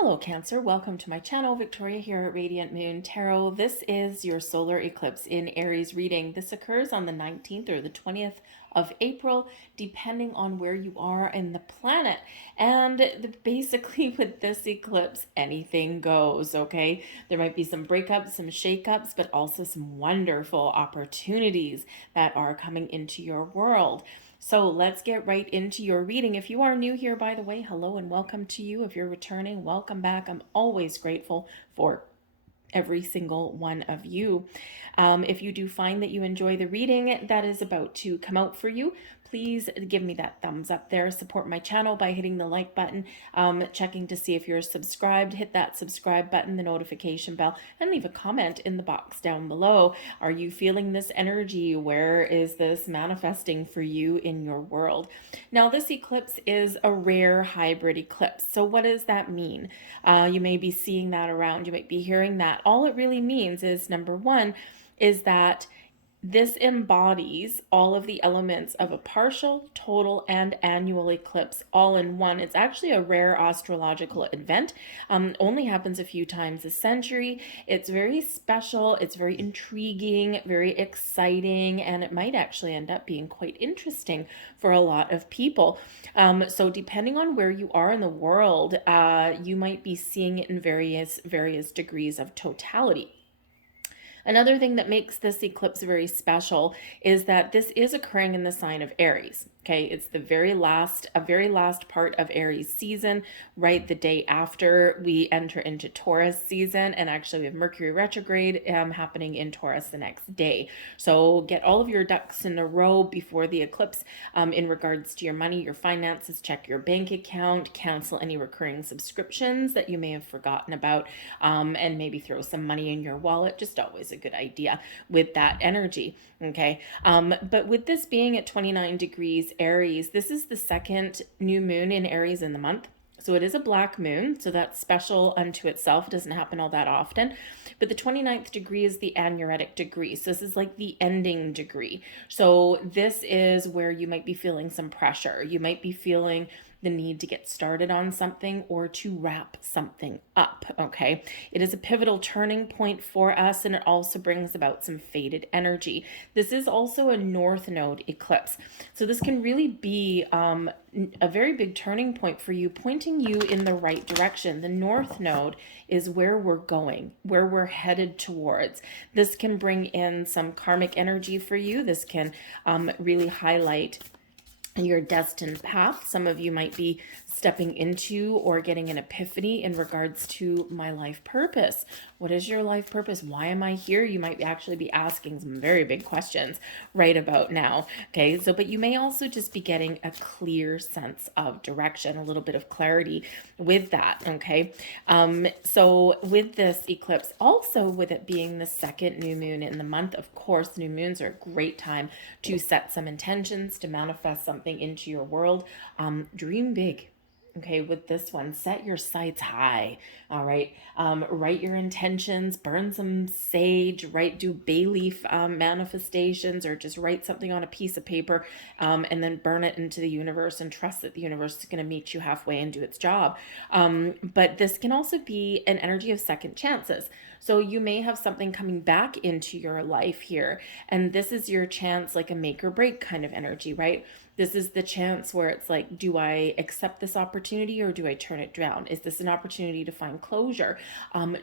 Hello Cancer, welcome to my channel. Victoria here at Radiant Moon Tarot. This is your solar eclipse in Aries reading. This occurs on the 19th or the 20th of April, depending on where you are in the planet. And basically with this eclipse, anything goes, okay? There might be some breakups, some shakeups, but also some wonderful opportunities that are coming into your world. So let's get right into your reading. If you are new here, by the way, hello and welcome to you. If you're returning, welcome back. I'm always grateful for every single one of you. If you do find that you enjoy the reading that is about to come out for you, please give me that thumbs up there. Support my channel by hitting the like button, checking to see if you're subscribed. Hit that subscribe button, the notification bell, and leave a comment in the box down below. Are you feeling this energy? Where is this manifesting for you in your world? Now, this eclipse is a rare hybrid eclipse. So what does that mean? You may be seeing that around. You might be hearing that. All it really means is, number one, is that this embodies all of the elements of a partial, total, and annual eclipse all in one. It's actually a rare astrological event. Only happens a few times a century. It's very special. It's very intriguing, very exciting, and it might actually end up being quite interesting for a lot of people. So depending on where you are in the world, you might be seeing it in various degrees of totality. Another thing that makes this eclipse very special is that this is occurring in the sign of Aries. Okay, it's the very last part of Aries season, right? The day after we enter into Taurus season, and actually we have Mercury retrograde happening in Taurus the next day. So get all of your ducks in a row before the eclipse in regards to your money, your finances. Check your bank account, cancel any recurring subscriptions that you may have forgotten about, and maybe throw some money in your wallet. Just always a good idea with that energy. Okay, but with this being at 29 degrees Aries, this is the second new moon in Aries in the month. So it is a black moon, so that's special unto itself. It doesn't happen all that often. But the 29th degree is the anuretic degree. So this is like the ending degree. So this is where you might be feeling some pressure. You might be feeling the need to get started on something or to wrap something up, okay? It is a pivotal turning point for us, and it also brings about some faded energy. This is also a north node eclipse. So this can really be a very big turning point for you, pointing you in the right direction. The north node is where we're going, where we're headed towards. This can bring in some karmic energy for you. This can really highlight your destined path. Some of you might be stepping into or getting an epiphany in regards to my life purpose. What is your life purpose? Why am I here? You might actually be asking some very big questions right about now. Okay, so but you may also just be getting a clear sense of direction, a little bit of clarity with that. Okay, so with this eclipse, also with it being the second new moon in the month, of course, new moons are a great time to set some intentions, to manifest something into your world. Dream big. Okay, with this one, set your sights high. All right, write your intentions, burn some sage, do bay leaf manifestations, or just write something on a piece of paper and then burn it into the universe and trust that the universe is going to meet you halfway and do its job. But this can also be an energy of second chances. So you may have something coming back into your life here, and this is your chance, like a make or break kind of energy, right? This is the chance where it's like, do I accept this opportunity or do I turn it down? Is this an opportunity to find closure?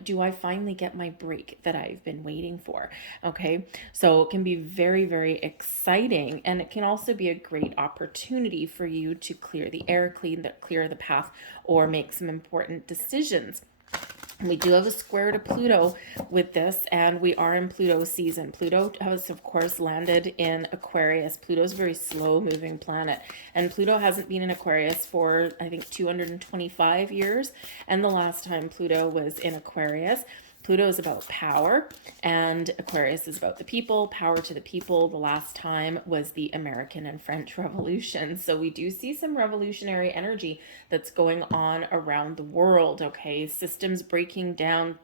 Do I finally get my break that I've been waiting for? Okay, so it can be very, very exciting, and it can also be a great opportunity for you to clear the air, clear the path, or make some important decisions. We do have a square to Pluto with this, and we are in Pluto season. Pluto has, of course, landed in Aquarius. Pluto's a very slow-moving planet, and Pluto hasn't been in Aquarius for, I think, 225 years, and the last time Pluto was in Aquarius, Pluto is about power, and Aquarius is about the people, power to the people. The last time was the American and French Revolution. So we do see some revolutionary energy that's going on around the world, okay? Systems breaking down,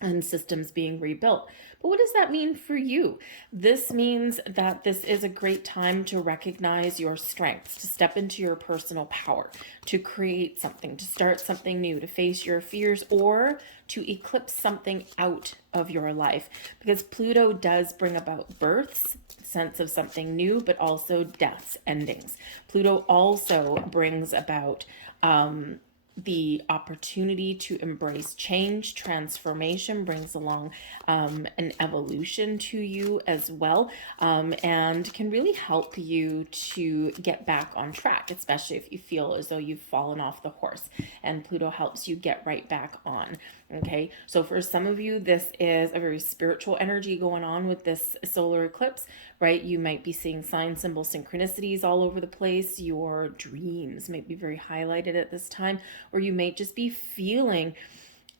and systems being rebuilt. But what does that mean for you? This means that this is a great time to recognize your strengths, to step into your personal power, to create something, to start something new, to face your fears, or to eclipse something out of your life. Because Pluto does bring about births, sense of something new, but also deaths, endings. Pluto also brings about the opportunity to embrace change. Transformation brings along an evolution to you as well, and can really help you to get back on track, especially if you feel as though you've fallen off the horse, and Pluto helps you get right back on. Okay, so for some of you, this is a very spiritual energy going on with this solar eclipse, right? You might be seeing sign, symbol, synchronicities all over the place. Your dreams might be very highlighted at this time, or you may just be feeling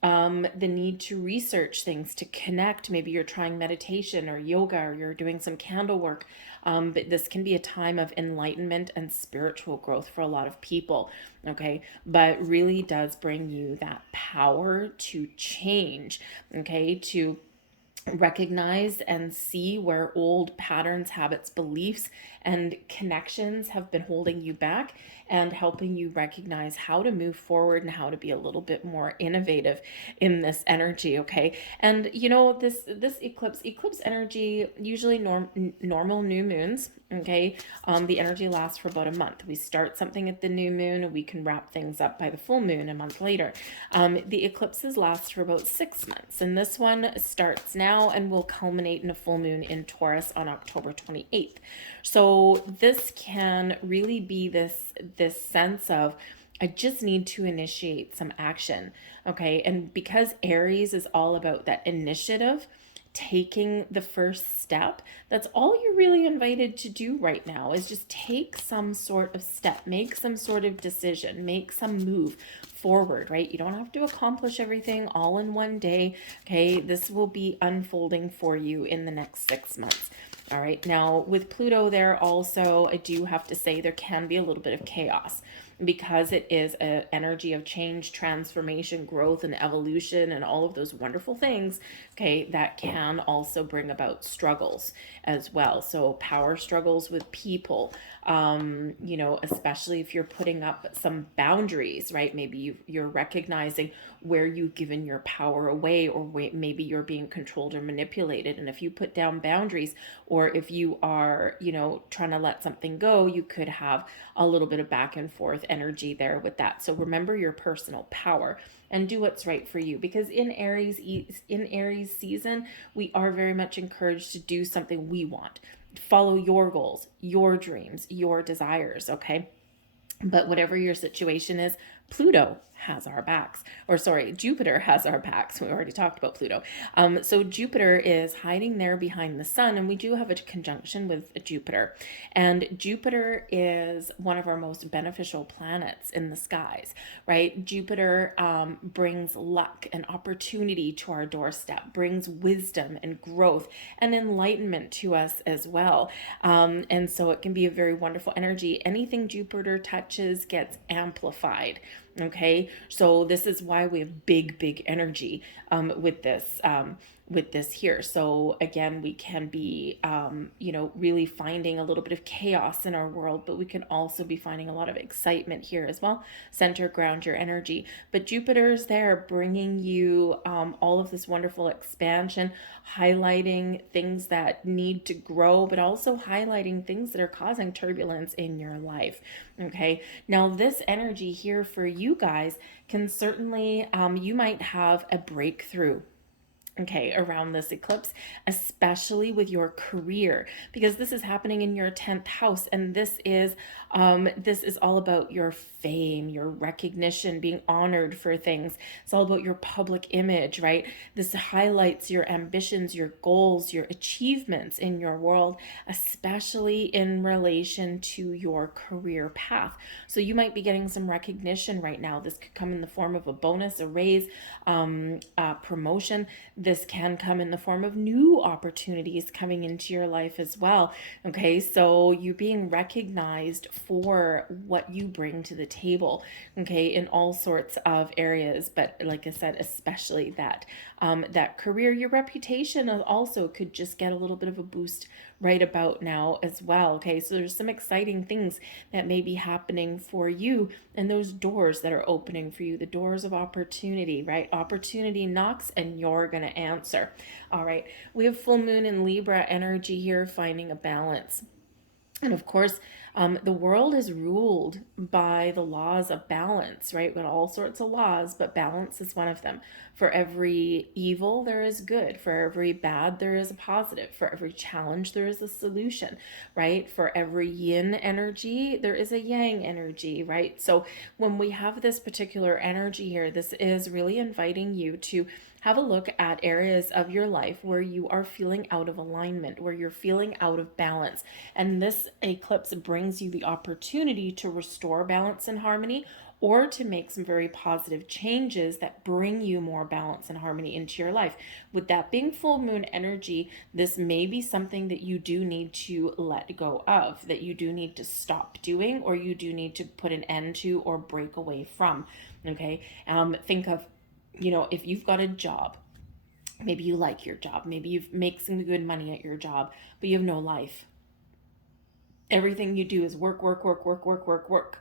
the need to research things, to connect. Maybe you're trying meditation or yoga, or you're doing some candle work. But this can be a time of enlightenment and spiritual growth for a lot of people. Okay, but really does bring you that power to change. Okay, to recognize and see where old patterns, habits, beliefs, and connections have been holding you back, and helping you recognize how to move forward and how to be a little bit more innovative in this energy. Okay, and you know, this eclipse energy, usually normal new moons, okay, the energy lasts for about a month. We start something at the new moon and we can wrap things up by the full moon a month later. The eclipses last for about 6 months, and this one starts now and will culminate in a full moon in Taurus on October 28th. So this can really be this sense of, I just need to initiate some action. Okay, and because Aries is all about that initiative, taking the first step, that's all you're really invited to do right now, is just take some sort of step, make some sort of decision, make some move forward, right? You don't have to accomplish everything all in one day. Okay, this will be unfolding for you in the next 6 months. All right, now with Pluto there also, I do have to say there can be a little bit of chaos, because it is an energy of change, transformation, growth, and evolution, and all of those wonderful things. Okay, that can also bring about struggles as well. So power struggles with people, you know, especially if you're putting up some boundaries, right? Maybe you're recognizing where you've given your power away, or maybe you're being controlled or manipulated. And if you put down boundaries, or if you are, you know, trying to let something go, you could have a little bit of back and forth energy there with that. So remember your personal power and do what's right for you, because in Aries season, we are very much encouraged to do something we want. Follow your goals, your dreams, your desires, okay? But whatever your situation is, Pluto has our backs. Or sorry, Jupiter has our backs. We already talked about Pluto. So Jupiter is hiding there behind the sun, and we do have a conjunction with Jupiter. And Jupiter is one of our most beneficial planets in the skies, right? Jupiter brings luck and opportunity to our doorstep, brings wisdom and growth and enlightenment to us as well. And so it can be a very wonderful energy. Anything Jupiter touches gets amplified. Okay, so this is why we have big energy with this here. So again, we can be you know, really finding a little bit of chaos in our world, but we can also be finding a lot of excitement here as well. Center, ground your energy. But Jupiter's there bringing you all of this wonderful expansion, highlighting things that need to grow, but also highlighting things that are causing turbulence in your life. Okay, now this energy here for you guys can certainly, you might have a breakthrough, okay, around this eclipse, especially with your career, because this is happening in your 10th house, and this is all about your fame, your recognition, being honored for things. It's all about your public image, right? This highlights your ambitions, your goals, your achievements in your world, especially in relation to your career path. So you might be getting some recognition right now. This could come in the form of a bonus, a raise, a promotion. This can come in the form of new opportunities coming into your life as well. Okay, so you're being recognized for what you bring to the table, okay, in all sorts of areas. But like I said, especially that That career, your reputation also could just get a little bit of a boost right about now as well. Okay, so there's some exciting things that may be happening for you, and those doors that are opening for you, the doors of opportunity, right? Opportunity knocks and you're going to answer. All right, we have full moon in Libra energy here, finding a balance. And of course, the world is ruled by the laws of balance, right? With all sorts of laws, but balance is one of them. For every evil, there is good. For every bad, there is a positive. For every challenge, there is a solution, right? For every yin energy, there is a yang energy, right? So when we have this particular energy here, this is really inviting you to have a look at areas of your life where you are feeling out of alignment, where you're feeling out of balance. And this eclipse brings you the opportunity to restore balance and harmony, or to make some very positive changes that bring you more balance and harmony into your life. With that being full moon energy, this may be something that you do need to let go of, that you do need to stop doing, or you do need to put an end to or break away from. Okay, think of, if you've got a job, maybe you like your job, maybe you make some good money at your job, but you have no life. Everything you do is work, work, work, work, work, work, work.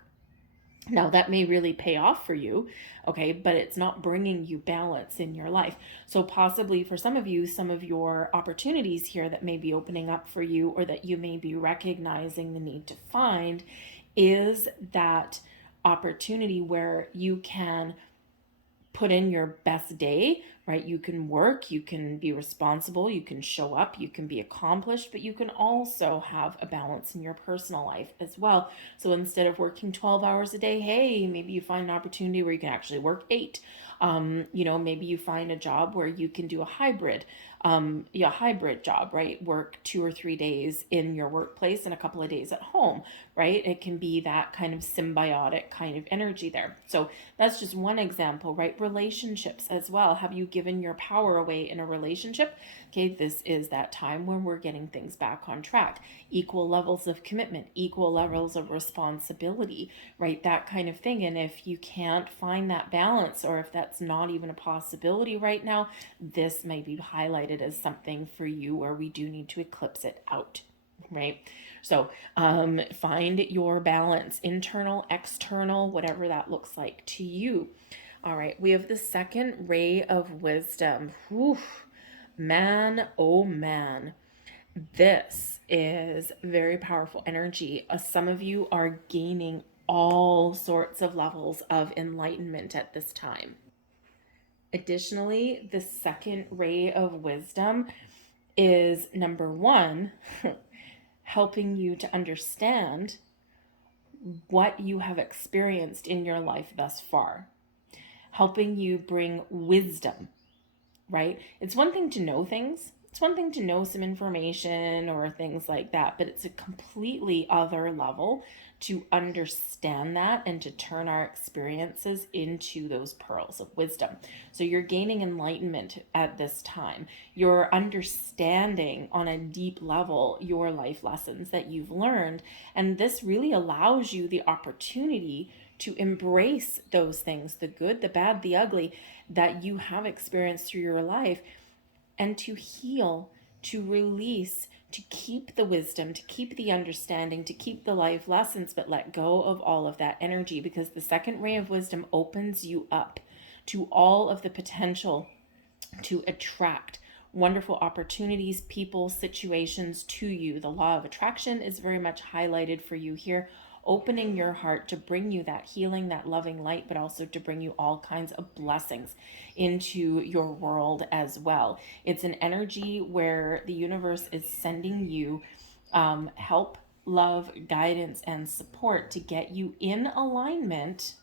Now, that may really pay off for you, okay, but it's not bringing you balance in your life. So possibly for some of you, some of your opportunities here that may be opening up for you, or that you may be recognizing the need to find, is that opportunity where you can put in your best day, right? You can work, you can be responsible, you can show up, you can be accomplished, but you can also have a balance in your personal life as well. So instead of working 12 hours a day, hey, maybe you find an opportunity where you can actually work 8. Maybe you find a job where you can do a hybrid job, right? Work 2 or 3 days in your workplace and a couple of days at home, right? It can be that kind of symbiotic kind of energy there. So that's just one example, right? Relationships as well. Have you given your power away in a relationship? Okay, this is that time when we're getting things back on track. Equal levels of commitment, equal levels of responsibility, right? That kind of thing. And if you can't find that balance, or if that's not even a possibility right now, this may be highlighted as something for you where we do need to eclipse it out, right? So find your balance, internal, external, whatever that looks like to you. All right, we have the second ray of wisdom. Whew. Man, oh man. This is very powerful energy. Some of you are gaining all sorts of levels of enlightenment at this time. Additionally, the second ray of wisdom is number one, helping you to understand what you have experienced in your life thus far, helping you bring wisdom, right? It's one thing to know things. It's one thing to know some information or things like that, but it's a completely other level to understand that and to turn our experiences into those pearls of wisdom. So you're gaining enlightenment at this time. You're understanding on a deep level your life lessons that you've learned, and this really allows you the opportunity to embrace those things, the good, the bad, the ugly, that you have experienced through your life, and to heal, to release, to keep the wisdom, to keep the understanding, to keep the life lessons, but let go of all of that energy, because the second ray of wisdom opens you up to all of the potential to attract wonderful opportunities, people, situations to you. The law of attraction is very much highlighted for you here, opening your heart to bring you that healing, that loving light, but also to bring you all kinds of blessings into your world as well. It's an energy where the universe is sending you help, love, guidance, and support to get you in alignment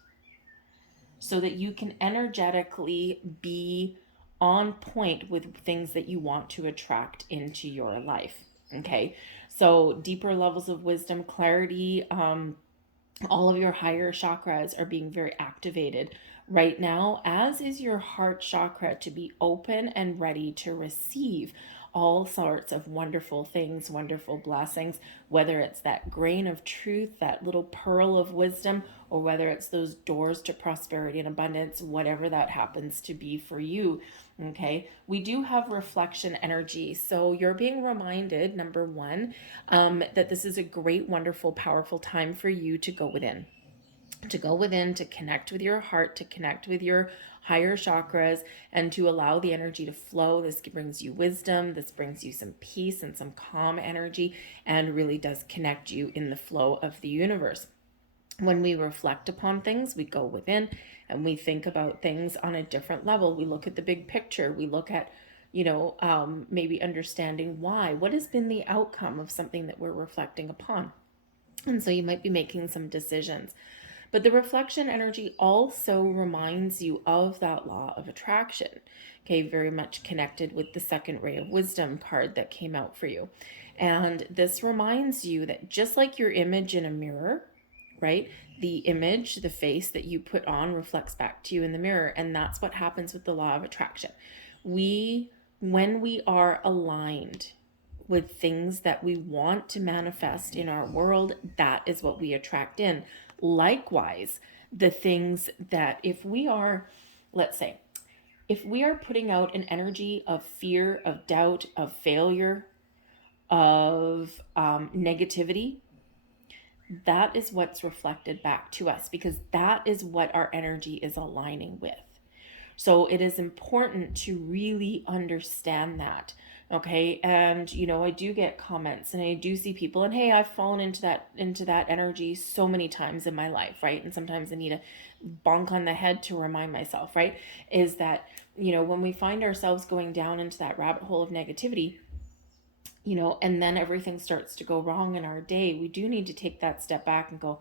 so that you can energetically be on point with things that you want to attract into your life. Okay, so deeper levels of wisdom, clarity, all of your higher chakras are being very activated right now, as is your heart chakra, to be open and ready to receive all sorts of wonderful things, wonderful blessings, whether it's that grain of truth, that little pearl of wisdom, or whether it's those doors to prosperity and abundance, whatever that happens to be for you. Okay, we do have reflection energy. So you're being reminded, number one, that this is a great, wonderful, powerful time for you to go within. To go within, to connect with your heart, to connect with your higher chakras, and to allow the energy to flow. This brings you wisdom, this brings you some peace and some calm energy, and really does connect you in the flow of the universe. When we reflect upon things, we go within and we think about things on a different level. We look at the big picture. We look at, maybe understanding why. What has been the outcome of something that we're reflecting upon? And so you might be making some decisions. But the reflection energy also reminds you of that law of attraction. Okay, very much connected with the second ray of wisdom card that came out for you. And this reminds you that just like your image in a mirror, right? The image, the face that you put on reflects back to you in the mirror. And that's what happens with the law of attraction. When we are aligned with things that we want to manifest in our world, that is what we attract in. Likewise, the things that if we are, let's say, if we are putting out an energy of fear, of doubt, of failure, of negativity, that is what's reflected back to us, because that is what our energy is aligning with. So it is important to really understand that. Okay. And I do get comments and I do see people, and hey, I've fallen into that energy so many times in my life, right? And sometimes I need a bonk on the head to remind myself, right? Is that, when we find ourselves going down into that rabbit hole of negativity, and then everything starts to go wrong in our day, we do need to take that step back and go,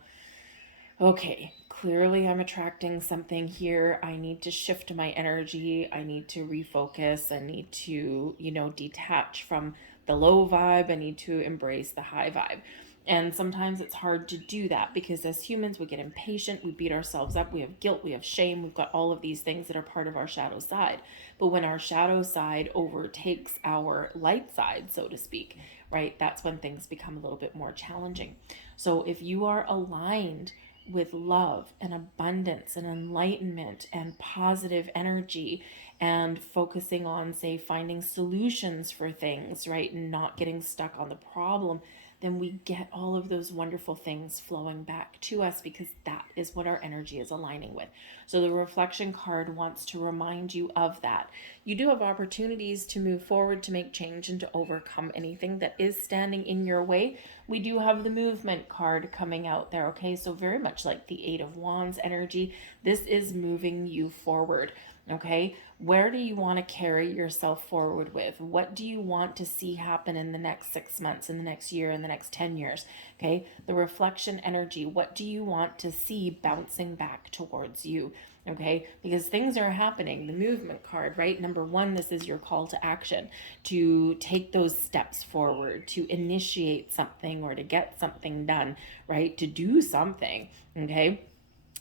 okay, clearly I'm attracting something here. I need to shift my energy. I need to refocus. I need to, detach from the low vibe. I need to embrace the high vibe. And sometimes it's hard to do that because as humans, we get impatient, we beat ourselves up, we have guilt, we have shame, we've got all of these things that are part of our shadow side. But when our shadow side overtakes our light side, so to speak, right, that's when things become a little bit more challenging. So if you are aligned with love and abundance and enlightenment and positive energy and focusing on, say, finding solutions for things, right, and not getting stuck on the problem, then we get all of those wonderful things flowing back to us because that is what our energy is aligning with. So the reflection card wants to remind you of that. You do have opportunities to move forward, to make change, and to overcome anything that is standing in your way. We do have the movement card coming out there, okay? So very much like the Eight of Wands energy, this is moving you forward. Okay, where do you want to carry yourself forward with? What do you want to see happen in the next 6 months, in the next year, in the next 10 years? Okay, the reflection energy, what do you want to see bouncing back towards you? Okay, because things are happening. The movement card, right? Number one, this is your call to action to take those steps forward, to initiate something or to get something done, right? To do something, okay?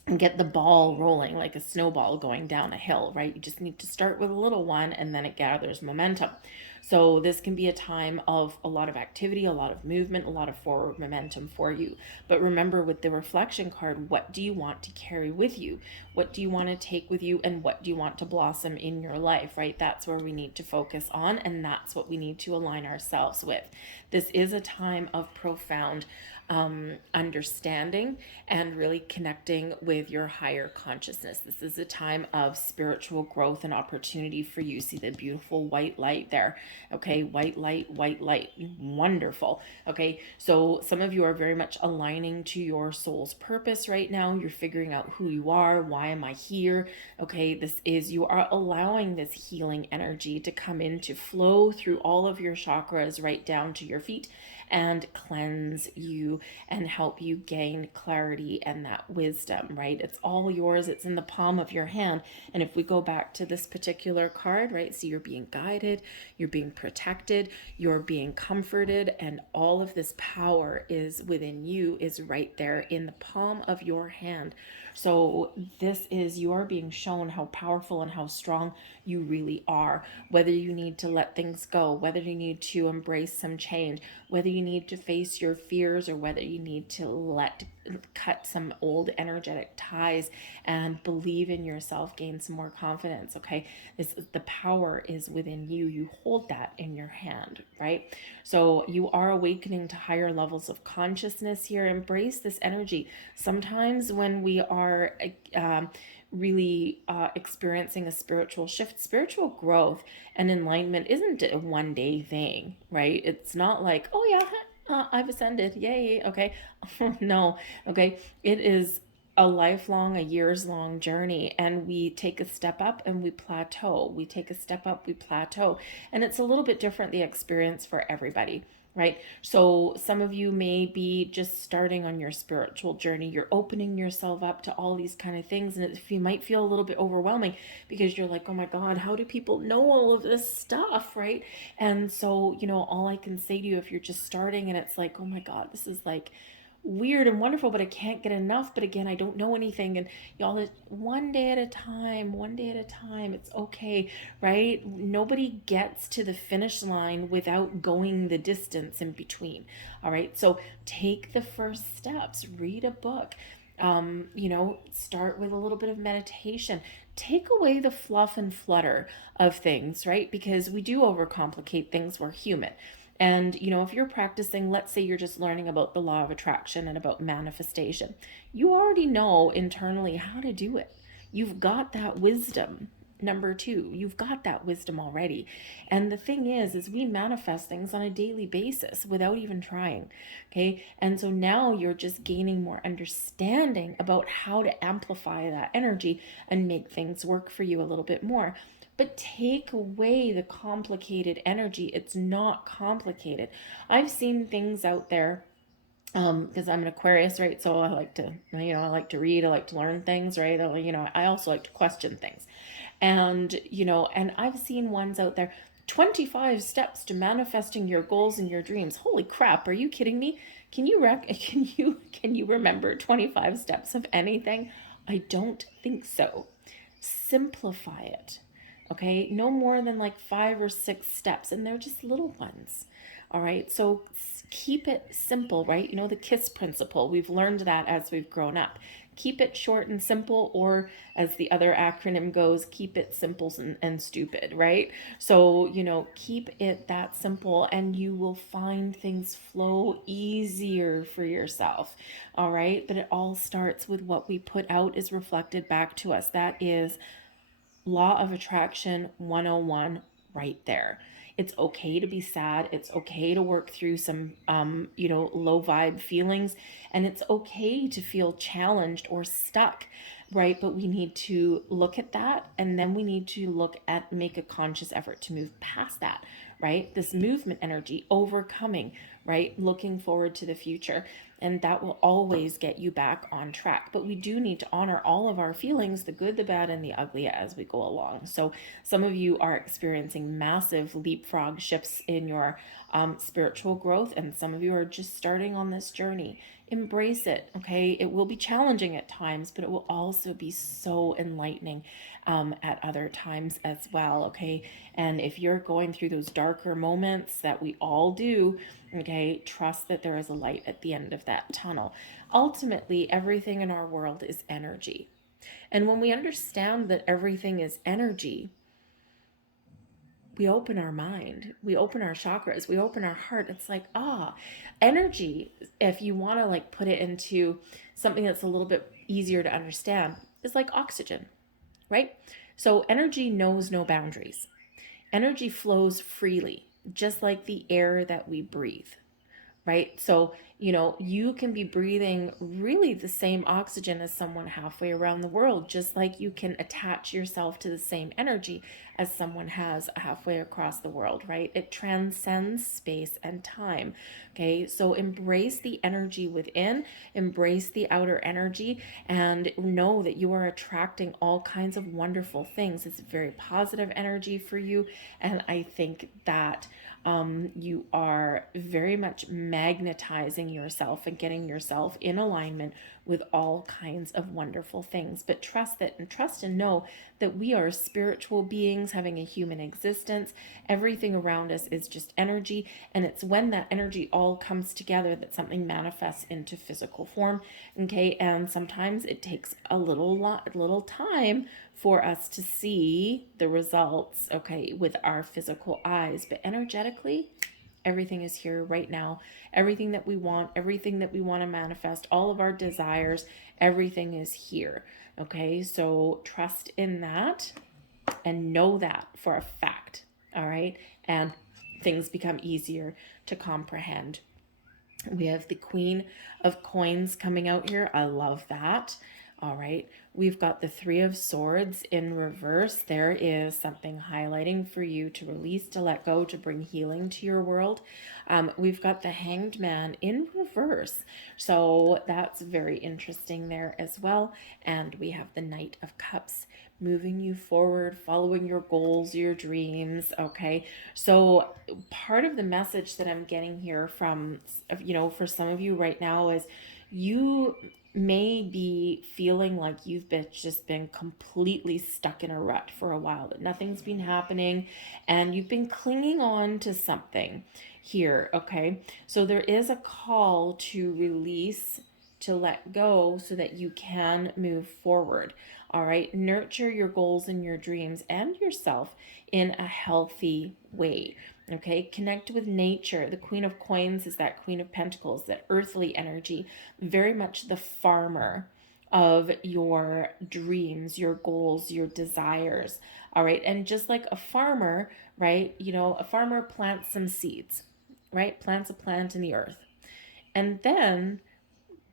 And get the ball rolling like a snowball going down a hill, right? You just need to start with a little one and then it gathers momentum. So this can be a time of a lot of activity, a lot of movement, a lot of forward momentum for you. But remember, with the reflection card, what do you want to carry with you? What do you want to take with you? And what do you want to blossom in your life, right? That's where we need to focus on, and that's what we need to align ourselves with. This is a time of profound understanding and really connecting with your higher consciousness. This is a time of spiritual growth and opportunity for you. See the beautiful white light there. Okay, white light, wonderful. Okay, so some of you are very much aligning to your soul's purpose right now. You're figuring out who you are. Why am I here? Okay, you are allowing this healing energy to come in, to flow through all of your chakras right down to your feet and cleanse you and help you gain clarity and that wisdom, right? It's all yours. It's in the palm of your hand. And if we go back to this particular card, right, so you're being guided, you're being protected, you're being comforted, and all of this power is within you, is right there in the palm of your hand. So this is, you are being shown how powerful and how strong you really are. Whether you need to let things go, whether you need to embrace some change, whether you need to face your fears, or whether you need to cut some old energetic ties and believe in yourself, gain some more confidence. Okay, the power is within you. You hold that in your hand, right? So you are awakening to higher levels of consciousness here. Embrace this energy. Sometimes when we are really experiencing a spiritual shift, spiritual growth and enlightenment isn't a one day thing, right? It's not like, oh yeah, I've ascended, yay, okay. No, okay. It is a lifelong, a years long journey, and we take a step up and we plateau. We take a step up, we plateau. And it's a little bit different, the experience for everybody, right? So some of you may be just starting on your spiritual journey. You're opening yourself up to all these kind of things, and you might feel a little bit overwhelming because you're like, oh my God, how do people know all of this stuff, right? And so, all I can say to you, if you're just starting and it's like, oh my God, this is like weird and wonderful, but I can't get enough. But again, I don't know anything. And y'all, one day at a time, one day at a time. It's okay, right? Nobody gets to the finish line without going the distance in between. All right. So take the first steps, read a book. Start with a little bit of meditation. Take away the fluff and flutter of things, right? Because we do overcomplicate things. We're human. And, if you're practicing, let's say you're just learning about the law of attraction and about manifestation, you already know internally how to do it. You've got that wisdom. Number two, you've got that wisdom already. And the thing is we manifest things on a daily basis without even trying. Okay. And so now you're just gaining more understanding about how to amplify that energy and make things work for you a little bit more. But take away the complicated energy. It's not complicated. I've seen things out there, because I'm an Aquarius, right? So I like to, I like to read, I like to learn things, right? I also like to question things. And I've seen ones out there, 25 steps to manifesting your goals and your dreams. Holy crap, are you kidding me? Can you remember 25 steps of anything? I don't think so. Simplify it. Okay, no more than like 5 or 6 steps, and they're just little ones. All right, so keep it simple, right? The KISS principle. We've learned that as we've grown up. Keep it short and simple, or as the other acronym goes, keep it simple and stupid, right? So, keep it that simple, and you will find things flow easier for yourself. All right, but it all starts with what we put out is reflected back to us. That is Law of Attraction 101 right there. It's okay to be sad. It's okay to work through some, low vibe feelings. And it's okay to feel challenged or stuck, right? But we need to look at that. And then we need to make a conscious effort to move past that, right? This movement energy, overcoming, right? Looking forward to the future. And that will always get you back on track. But we do need to honor all of our feelings, the good, the bad, and the ugly, as we go along. So some of you are experiencing massive leapfrog shifts in your spiritual growth, and some of you are just starting on this journey. Embrace it, okay? It will be challenging at times, but it will also be so enlightening at other times as well, okay? And if you're going through those darker moments that we all do, okay, trust that there is a light at the end of that tunnel. Ultimately, everything in our world is energy. And when we understand that everything is energy, we open our mind, we open our chakras, we open our heart. It's like, energy, if you want to put it into something that's a little bit easier to understand, is like oxygen, right? So energy knows no boundaries. Energy flows freely, just like the air that we breathe, right? So, you can be breathing really the same oxygen as someone halfway around the world, just like you can attach yourself to the same energy as someone has halfway across the world, right? It transcends space and time. Okay, so embrace the energy within, embrace the outer energy, and know that you are attracting all kinds of wonderful things. It's very positive energy for you, and I think that you are very much magnetizing yourself and getting yourself in alignment with all kinds of wonderful things. But trust that, and trust and know that we are spiritual beings having a human existence. Everything around us is just energy, and it's when that energy all comes together that something manifests into physical form. Okay, and sometimes it takes a little time for us to see the results, okay, with our physical eyes, but energetically, everything is here right now. Everything that we want, everything that we want to manifest, all of our desires, everything is here. Okay, so trust in that and know that for a fact. All right, and things become easier to comprehend. We have the Queen of Coins coming out here. I love that. All right. We've got the Three of Swords in reverse. There is something highlighting for you to release, to let go, to bring healing to your world. We've got the Hanged Man in reverse. So that's very interesting there as well. And we have the Knight of Cups moving you forward, following your goals, your dreams. Okay. So part of the message that I'm getting here from, for some of you right now is you may be feeling like just been completely stuck in a rut for a while, that nothing's been happening and you've been clinging on to something here. Okay. So there is a call to release, to let go so that you can move forward. All right. Nurture your goals and your dreams and yourself in a healthy way. Okay. Connect with nature. The Queen of Coins is that Queen of Pentacles, that earthly energy, very much the farmer of your dreams, your goals, your desires. All right. And just like a farmer, right? A farmer plants some seeds, right? Plants a plant in the earth and then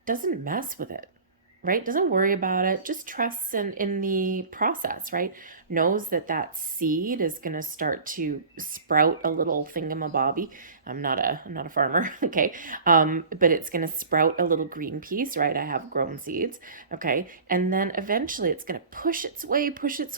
doesn't mess with it, right? Doesn't worry about it, just trusts in the process, right? Knows that that seed is going to start to sprout a little thingamabobby. I'm not a farmer, okay? But it's going to sprout a little green piece, right? I have grown seeds, okay? And then eventually it's going to push its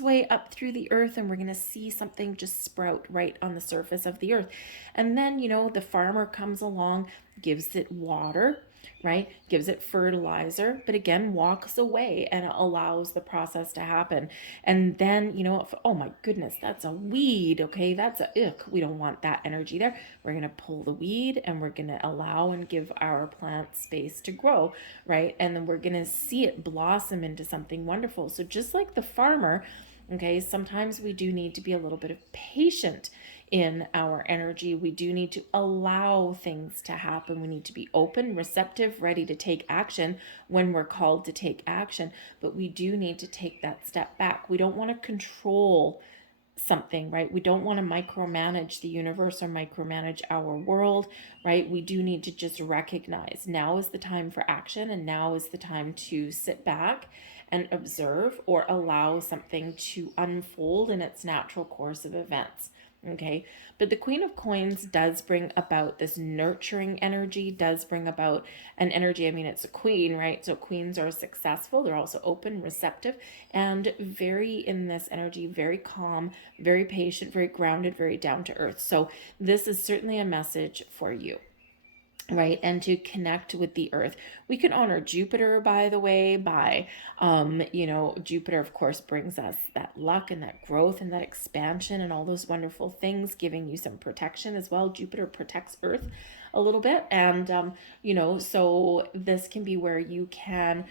way up through the earth, and we're going to see something just sprout right on the surface of the earth. And then, the farmer comes along, gives it water, right? Gives it fertilizer, but again, walks away and allows the process to happen. And then, oh my goodness, that's a weed. Okay. That's a ick. We don't want that energy there. We're going to pull the weed and we're going to allow and give our plant space to grow, right? And then we're going to see it blossom into something wonderful. So just like the farmer, okay, sometimes we do need to be a little bit of patient in our energy. We do need to allow things to happen. We need to be open, receptive, ready to take action when we're called to take action. But we do need to take that step back. We don't want to control something, right? We don't want to micromanage the universe or micromanage our world, right? We do need to just recognize now is the time for action, and now is the time to sit back and observe or allow something to unfold in its natural course of events. Okay. But the Queen of Coins does bring about this nurturing energy, does bring about an energy. I mean, it's a queen, right? So queens are successful. They're also open, receptive, and very in this energy, very calm, very patient, very grounded, very down to earth. So this is certainly a message for you, right? And to connect with the earth. We can honor Jupiter, by the way, by Jupiter of course brings us that luck and that growth and that expansion and all those wonderful things, giving you some protection as well. Jupiter protects earth a little bit, and so this can be where you can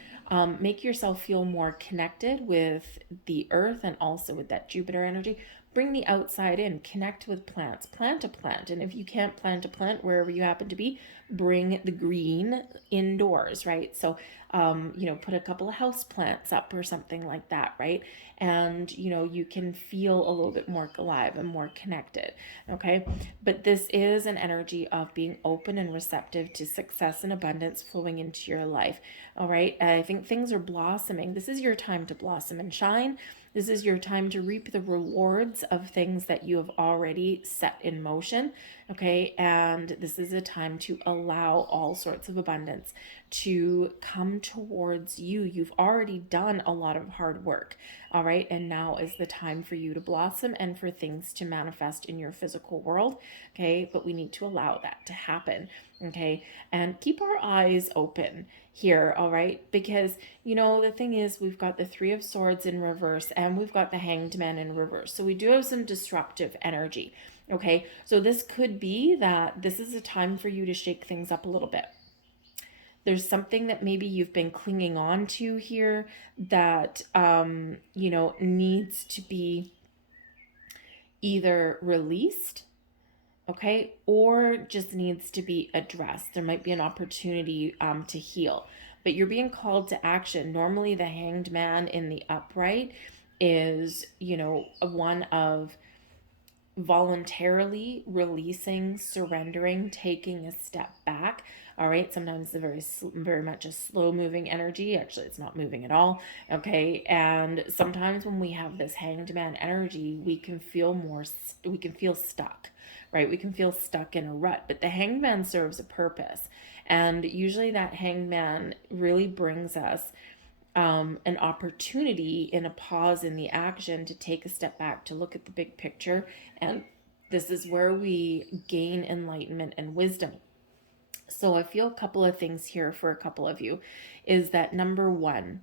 make yourself feel more connected with the earth and also with that Jupiter energy. bring the outside in, connect with plants, plant a plant. And if you can't plant a plant wherever you happen to be, bring the green indoors, right? So, put a couple of house plants up or something like that, right? And, you can feel a little bit more alive and more connected, okay? But this is an energy of being open and receptive to success and abundance flowing into your life, all right? I think things are blossoming. This is your time to blossom and shine. This is your time to reap the rewards of things that you have already set in motion, okay? And this is a time to allow all sorts of abundance to come towards you. You've already done a lot of hard work, all right? And now is the time for you to blossom and for things to manifest in your physical world, okay? But we need to allow that to happen, okay? And keep our eyes open here, all right? Because, the thing is, we've got the Three of Swords in reverse and we've got the Hanged Man in reverse. So we do have some disruptive energy, okay? So this could be that this is a time for you to shake things up a little bit. There's something that maybe you've been clinging on to here that, needs to be either released, okay, or just needs to be addressed. There might be an opportunity to heal, but you're being called to action. Normally, the Hanged Man in the upright is, one of voluntarily releasing, surrendering, taking a step back. All right, sometimes it's very much a slow moving energy. Actually, it's not moving at all, okay? And sometimes when we have this Hanged Man energy, we can feel stuck, right? We can feel stuck in a rut, but the Hanged Man serves a purpose. And usually that Hanged Man really brings us an opportunity in a pause in the action to take a step back, to look at the big picture. And this is where we gain enlightenment and wisdom. So I feel a couple of things here for a couple of you is that number one,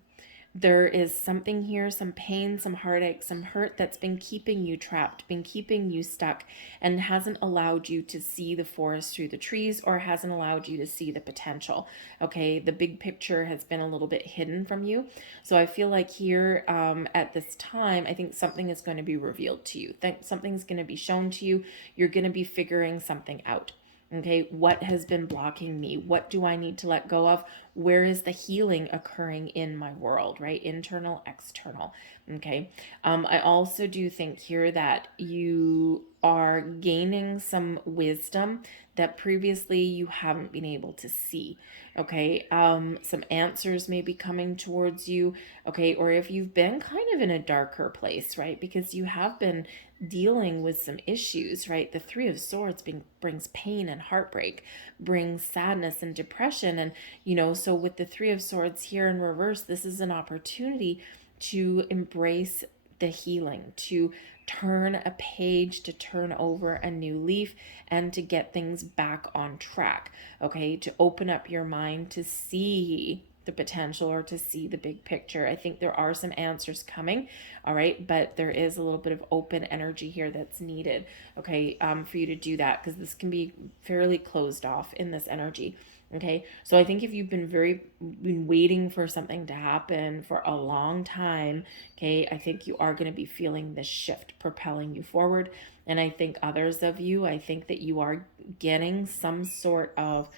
there is something here, some pain, some heartache, some hurt that's been keeping you trapped, been keeping you stuck, and hasn't allowed you to see the forest through the trees, or hasn't allowed you to see the potential. Okay, the big picture has been a little bit hidden from you. So I feel like here at this time, I think something is going to be revealed to you. Something's going to be shown to you. You're going to be figuring something out. Okay, what has been blocking me? What do I need to let go of? Where is the healing occurring in my world, right? Internal, external. Okay. I also do think here that you are gaining some wisdom that previously you haven't been able to see. Okay. Some answers may be coming towards you. Okay. Or if you've been kind of in a darker place, right? Because you have been dealing with some issues, right? The Three of Swords brings pain and heartbreak, brings sadness and depression. And, so with the Three of Swords here in reverse, this is an opportunity to embrace the healing, to turn a page, to turn over a new leaf, and to get things back on track, okay? To open up your mind to see the potential or to see the big picture. I think there are some answers coming, all right, but there is a little bit of open energy here that's needed, okay, for you to do that, because this can be fairly closed off in this energy. Okay, so I think if you've been waiting for something to happen for a long time, okay, I think you are going to be feeling this shift propelling you forward. And I think others of you, I think that you are getting some sort of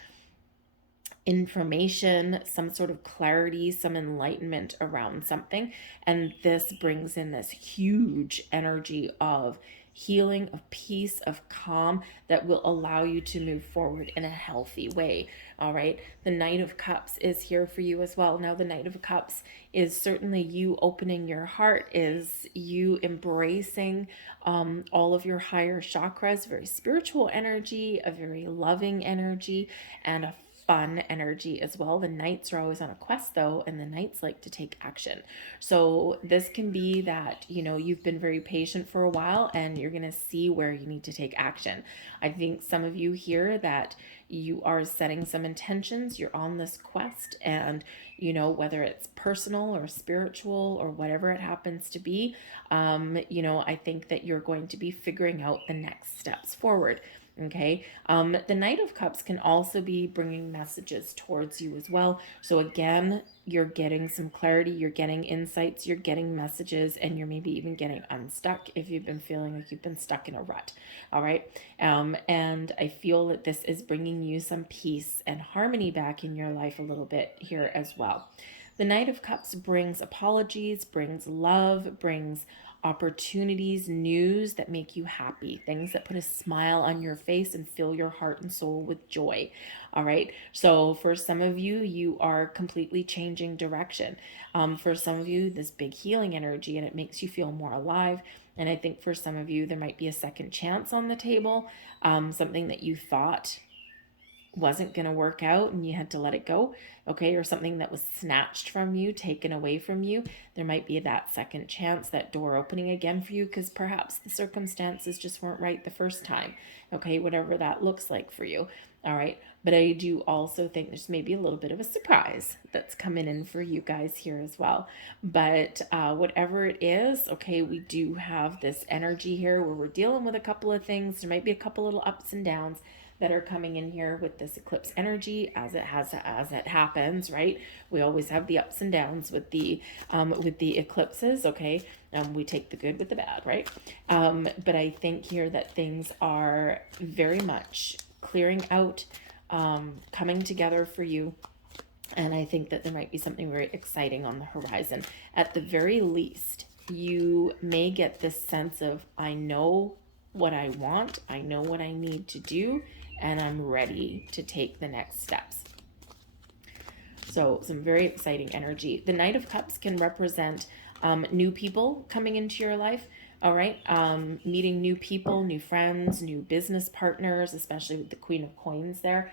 information, some sort of clarity, some enlightenment around something. And this brings in this huge energy of healing, of peace, of calm that will allow you to move forward in a healthy way. All right. The Knight of Cups is here for you as well. Now, the Knight of Cups is certainly you opening your heart, is you embracing all of your higher chakras, very spiritual energy, a very loving energy, and a fun energy as well. The knights are always on a quest though, and the knights like to take action. So this can be that, you've been very patient for a while and you're going to see where you need to take action. I think some of you here that you are setting some intentions, you're on this quest, and whether it's personal or spiritual or whatever it happens to be, I think that you're going to be figuring out the next steps forward. Okay. The Knight of Cups can also be bringing messages towards you as well. So again, you're getting some clarity, you're getting insights, you're getting messages, and you're maybe even getting unstuck if you've been feeling like you've been stuck in a rut. All right. And I feel that this is bringing you some peace and harmony back in your life a little bit here as well. The Knight of Cups brings apologies, brings love, brings opportunities, news that make you happy, things that put a smile on your face and fill your heart and soul with joy. All right. So for some of you, you are completely changing direction. For some of you, this big healing energy, and it makes you feel more alive. And I think for some of you, there might be a second chance on the table, something that you thought wasn't going to work out and you had to let it go, okay, or something that was snatched from you, taken away from you. There might be that second chance, that door opening again for you, because perhaps the circumstances just weren't right the first time, okay, whatever that looks like for you. All right. But I do also think there's maybe a little bit of a surprise that's coming in for you guys here as well. But whatever it is, okay, we do have this energy here where we're dealing with a couple of things. There might be a couple little ups and downs that are coming in here with this eclipse energy, as it happens, right? We always have the ups and downs with the eclipses, okay? We take the good with the bad, right? But I think here that things are very much clearing out, coming together for you. And I think that there might be something very exciting on the horizon. At the very least, you may get this sense of, I know what I want, I know what I need to do, and I'm ready to take the next steps. So some very exciting energy. The Knight of Cups can represent new people coming into your life. All right. Meeting new people, new friends, new business partners, especially with the Queen of Coins there.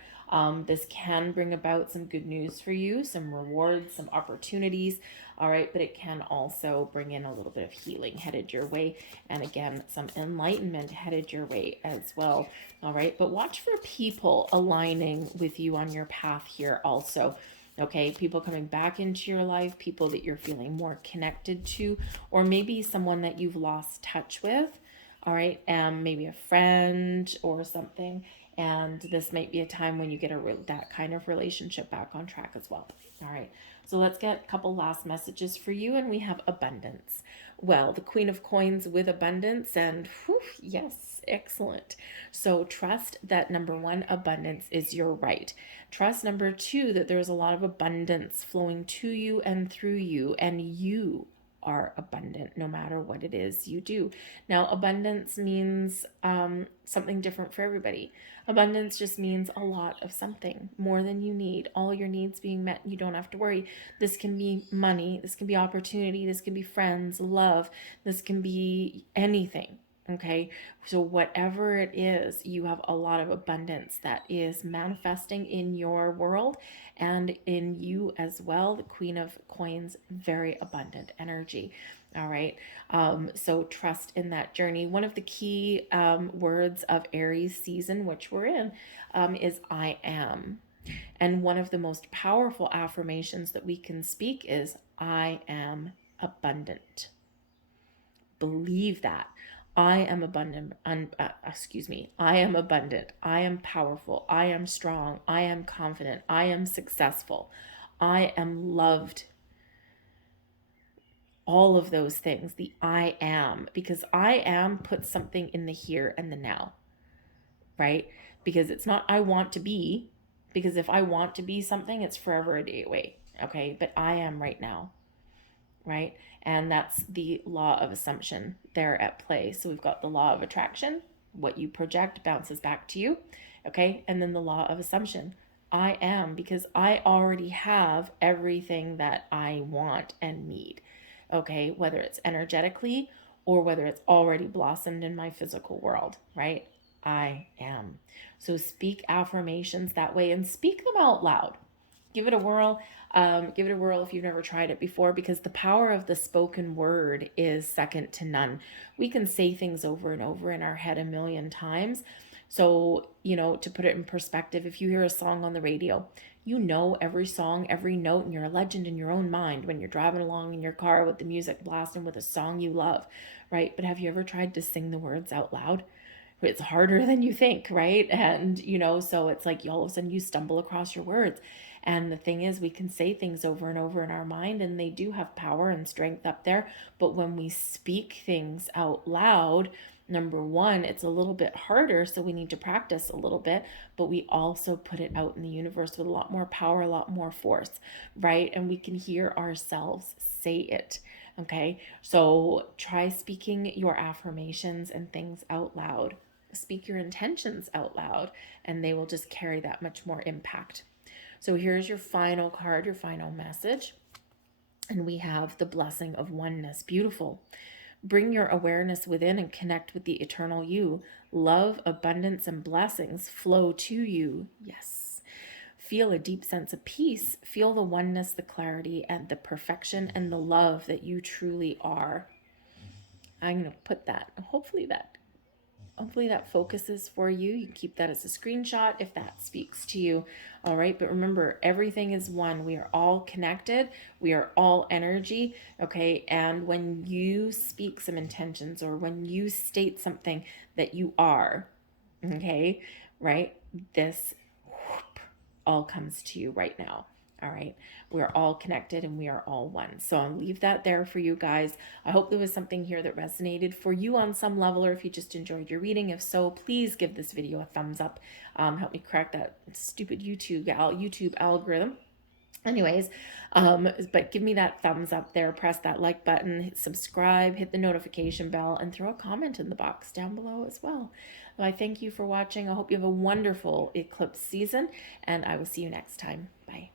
This can bring about some good news for you, some rewards, some opportunities. All right. But it can also bring in a little bit of healing headed your way. And again, some enlightenment headed your way as well. All right. But watch for people aligning with you on your path here also. Okay, people coming back into your life, people that you're feeling more connected to, or maybe someone that you've lost touch with. All right, maybe a friend or something. And this might be a time when you get that kind of relationship back on track as well. All right, so let's get a couple last messages for you, and we have abundance. Well, the Queen of Coins with abundance, and whew, yes, excellent. So trust that number one, abundance is your right. Trust number two, that there's a lot of abundance flowing to you and through you, and you are abundant no matter what it is you do. Now, abundance means something different for everybody. Abundance just means a lot of something, more than you need, all your needs being met. You don't have to worry. This can be money, this can be opportunity, this can be friends, love, this can be anything. Okay, so whatever it is, you have a lot of abundance that is manifesting in your world and in you as well. The Queen of Coins, very abundant energy. All right, so trust in that journey. One of the key words of Aries season, which we're in, is I am. And one of the most powerful affirmations that we can speak is I am abundant. Believe that. I am abundant. I am abundant. I am powerful. I am strong. I am confident. I am successful. I am loved. All of those things, the I am, because I am puts something in the here and the now, right? Because it's not I want to be, because if I want to be something, it's forever a day away, okay? But I am right now, right? And that's the law of assumption there at play. So we've got the law of attraction, what you project bounces back to you, okay? And then the law of assumption. I am, because I already have everything that I want and need, okay? Whether it's energetically or whether it's already blossomed in my physical world, right? I am. So speak affirmations that way and speak them out loud. Give it a whirl. Give it a whirl if you've never tried it before, because the power of the spoken word is second to none. We can say things over and over in our head a million times. So, to put it in perspective, if you hear a song on the radio, you know every song, every note, and you're a legend in your own mind when you're driving along in your car with the music blasting with a song you love, right? But have you ever tried to sing the words out loud? It's harder than you think, right? And, so it's like all of a sudden you stumble across your words. And the thing is, we can say things over and over in our mind, and they do have power and strength up there. But when we speak things out loud, number one, it's a little bit harder. So we need to practice a little bit, but we also put it out in the universe with a lot more power, a lot more force, right? And we can hear ourselves say it. Okay. So try speaking your affirmations and things out loud. Speak your intentions out loud, and they will just carry that much more impact. So here's your final card, your final message. And we have the blessing of oneness. Beautiful. Bring your awareness within and connect with the eternal you. Love, abundance, and blessings flow to you. Yes. Feel a deep sense of peace. Feel the oneness, the clarity, and the perfection and the love that you truly are. I'm going to put that. Hopefully that focuses for you. You can keep that as a screenshot if that speaks to you. All right. But remember, everything is one. We are all connected. We are all energy. Okay. And when you speak some intentions, or when you state something that you are, okay, right, this all comes to you right now. All right. We're all connected and we are all one. So I'll leave that there for you guys. I hope there was something here that resonated for you on some level, or if you just enjoyed your reading. If so, please give this video a thumbs up. Help me crack that stupid YouTube algorithm. Anyways, but give me that thumbs up there, press that like button, hit subscribe, hit the notification bell, and throw a comment in the box down below as well. I thank you for watching. I hope you have a wonderful eclipse season, and I will see you next time. Bye.